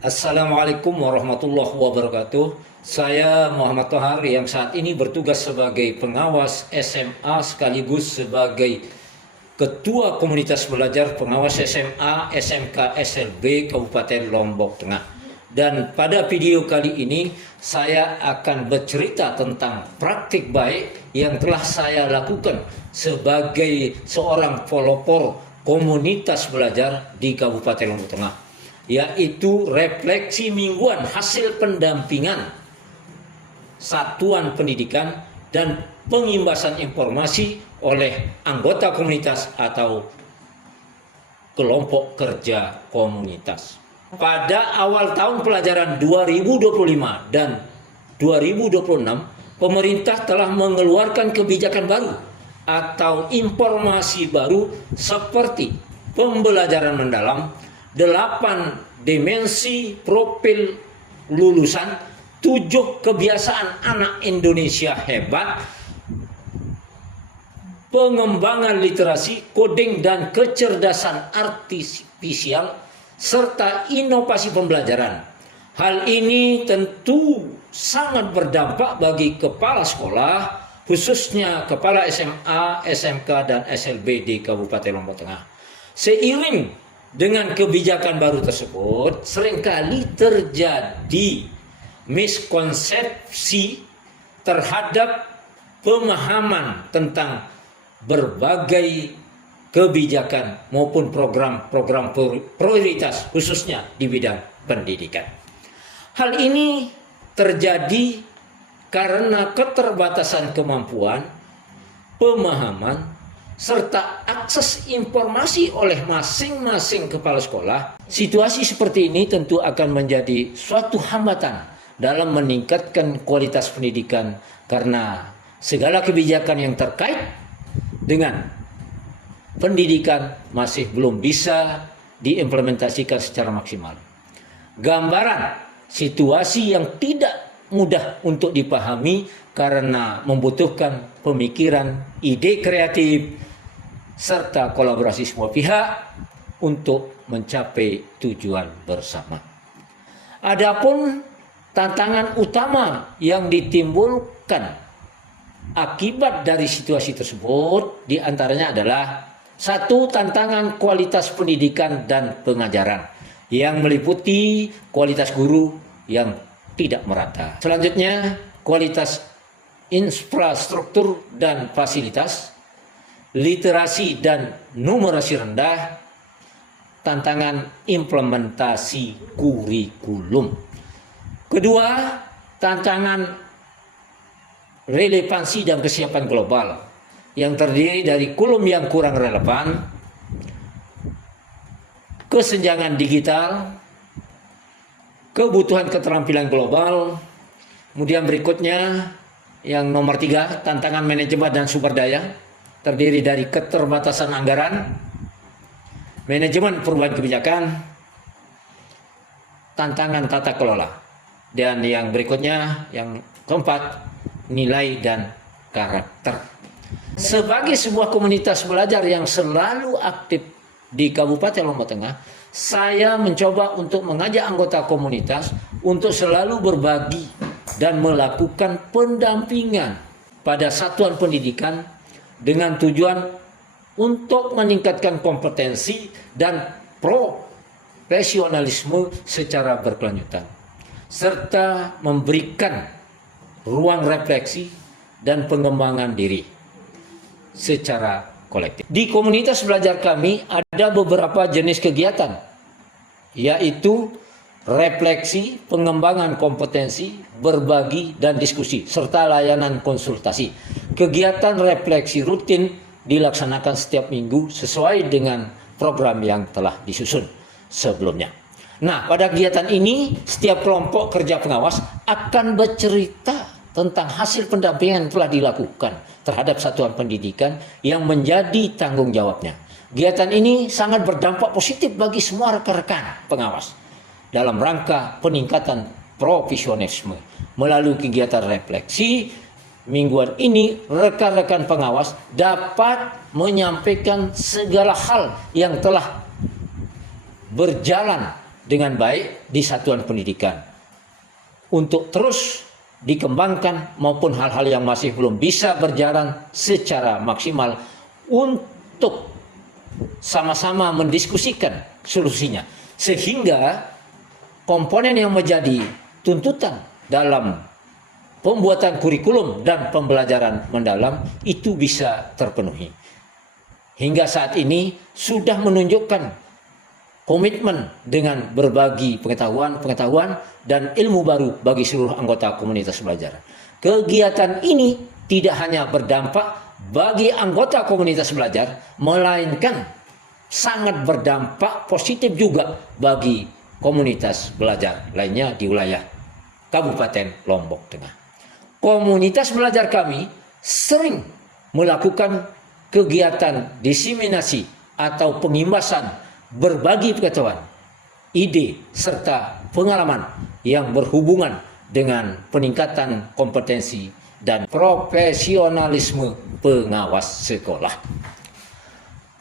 Assalamualaikum warahmatullahi wabarakatuh. Saya Muhammad Tohar yang saat ini bertugas sebagai pengawas SMA sekaligus sebagai Ketua Komunitas Belajar Pengawas SMA SMK SLB Kabupaten Lombok Tengah. Dan pada video kali ini saya akan bercerita tentang praktik baik yang telah saya lakukan sebagai seorang pelopor komunitas belajar di Kabupaten Lombok Tengah, yaitu refleksi mingguan hasil pendampingan satuan pendidikan dan pengimbasan informasi oleh anggota komunitas atau kelompok kerja komunitas. Pada awal tahun pelajaran 2025 dan 2026, pemerintah telah mengeluarkan kebijakan baru atau informasi baru seperti pembelajaran mendalam, 8 dimensi profil lulusan, 7 kebiasaan anak Indonesia hebat, pengembangan literasi, coding dan kecerdasan artifisial, serta inovasi pembelajaran. Hal ini tentu sangat berdampak bagi kepala sekolah, khususnya kepala SMA, SMK, dan SLB di Kabupaten Lombok Tengah. Seiring dengan kebijakan baru tersebut, seringkali terjadi miskonsepsi terhadap pemahaman tentang berbagai kebijakan maupun program-program prioritas khususnya di bidang pendidikan. Hal ini terjadi karena keterbatasan kemampuan, pemahaman, serta akses informasi oleh masing-masing kepala sekolah. Situasi seperti ini tentu akan menjadi suatu hambatan dalam meningkatkan kualitas pendidikan karena segala kebijakan yang terkait dengan pendidikan masih belum bisa diimplementasikan secara maksimal. Gambaran situasi yang tidak mudah untuk dipahami karena membutuhkan pemikiran, ide kreatif, serta kolaborasi semua pihak untuk mencapai tujuan bersama. Adapun tantangan utama yang ditimbulkan akibat dari situasi tersebut diantaranya adalah: 1. Tantangan kualitas pendidikan dan pengajaran yang meliputi kualitas guru yang tidak merata. Selanjutnya, kualitas infrastruktur dan fasilitas, literasi dan numerasi rendah, tantangan implementasi kurikulum. Kedua, tantangan relevansi dan kesiapan global yang terdiri dari kurikulum yang kurang relevan, kesenjangan digital, kebutuhan keterampilan global. Kemudian berikutnya yang nomor 3, tantangan manajemen dan sumber daya, terdiri dari keterbatasan anggaran, manajemen perubahan kebijakan, tantangan tata kelola. Dan yang berikutnya, yang keempat, nilai dan karakter. Sebagai sebuah komunitas belajar yang selalu aktif di Kabupaten Lombok Tengah, saya mencoba untuk mengajak anggota komunitas untuk selalu berbagi dan melakukan pendampingan pada satuan pendidikan dengan tujuan untuk meningkatkan kompetensi dan profesionalisme secara berkelanjutan, serta memberikan ruang refleksi dan pengembangan diri secara kolektif. Di komunitas belajar kami ada beberapa jenis kegiatan, yaitu refleksi, pengembangan kompetensi, berbagi, dan diskusi, serta layanan konsultasi. Kegiatan refleksi rutin dilaksanakan setiap minggu sesuai dengan program yang telah disusun sebelumnya. Nah, pada kegiatan ini, setiap kelompok kerja pengawas akan bercerita tentang hasil pendampingan yang telah dilakukan terhadap satuan pendidikan yang menjadi tanggung jawabnya. Kegiatan ini sangat berdampak positif bagi semua rekan-rekan pengawas dalam rangka peningkatan profesionalisme. Melalui kegiatan refleksi mingguan ini, rekan-rekan pengawas dapat menyampaikan segala hal yang telah berjalan dengan baik di satuan pendidikan untuk terus dikembangkan maupun hal-hal yang masih belum bisa berjalan secara maksimal untuk sama-sama mendiskusikan solusinya, sehingga komponen yang menjadi tuntutan dalam pembuatan kurikulum dan pembelajaran mendalam itu bisa terpenuhi. Hingga saat ini sudah menunjukkan komitmen dengan berbagi pengetahuan dan ilmu baru bagi seluruh anggota komunitas belajar. Kegiatan ini tidak hanya berdampak bagi anggota komunitas belajar, melainkan sangat berdampak positif juga bagi komunitas belajar lainnya di wilayah Kabupaten Lombok Tengah. Komunitas belajar kami sering melakukan kegiatan diseminasi atau pengimbasan berbagi pengetahuan, ide, serta pengalaman yang berhubungan dengan peningkatan kompetensi dan profesionalisme pengawas sekolah.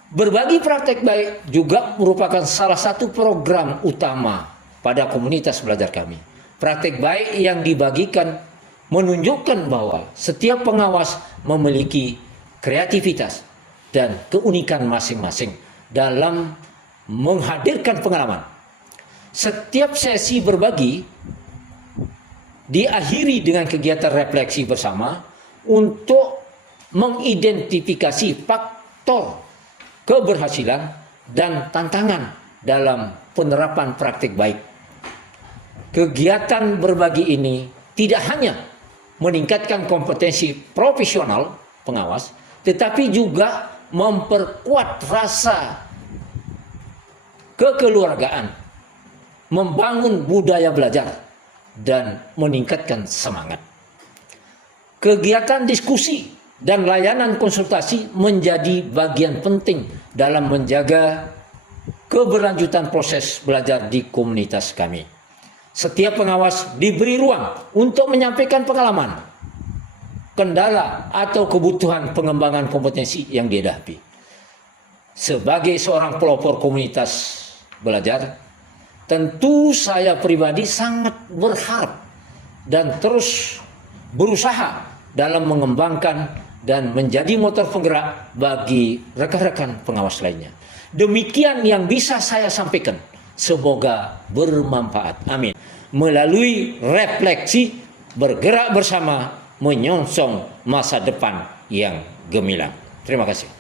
Berbagi praktek baik juga merupakan salah satu program utama pada komunitas belajar kami. Praktek baik yang dibagikan menunjukkan bahwa setiap pengawas memiliki kreativitas dan keunikan masing-masing dalam menghadirkan pengalaman. Setiap sesi berbagi diakhiri dengan kegiatan refleksi bersama untuk mengidentifikasi faktor keberhasilan dan tantangan dalam penerapan praktik baik. Kegiatan berbagi ini tidak hanya meningkatkan kompetensi profesional pengawas, tetapi juga memperkuat rasa kekeluargaan, membangun budaya belajar, dan meningkatkan semangat. Kegiatan diskusi dan layanan konsultasi menjadi bagian penting dalam menjaga keberlanjutan proses belajar di komunitas kami. Setiap pengawas diberi ruang untuk menyampaikan pengalaman, kendala, atau kebutuhan pengembangan kompetensi yang dihadapi. Sebagai seorang pelopor komunitas belajar, tentu saya pribadi sangat berharap dan terus berusaha dalam mengembangkan dan menjadi motor penggerak bagi rekan-rekan pengawas lainnya. Demikian yang bisa saya sampaikan. Semoga bermanfaat. Amin. Melalui refleksi, bergerak bersama, menyongsong masa depan yang gemilang. Terima kasih.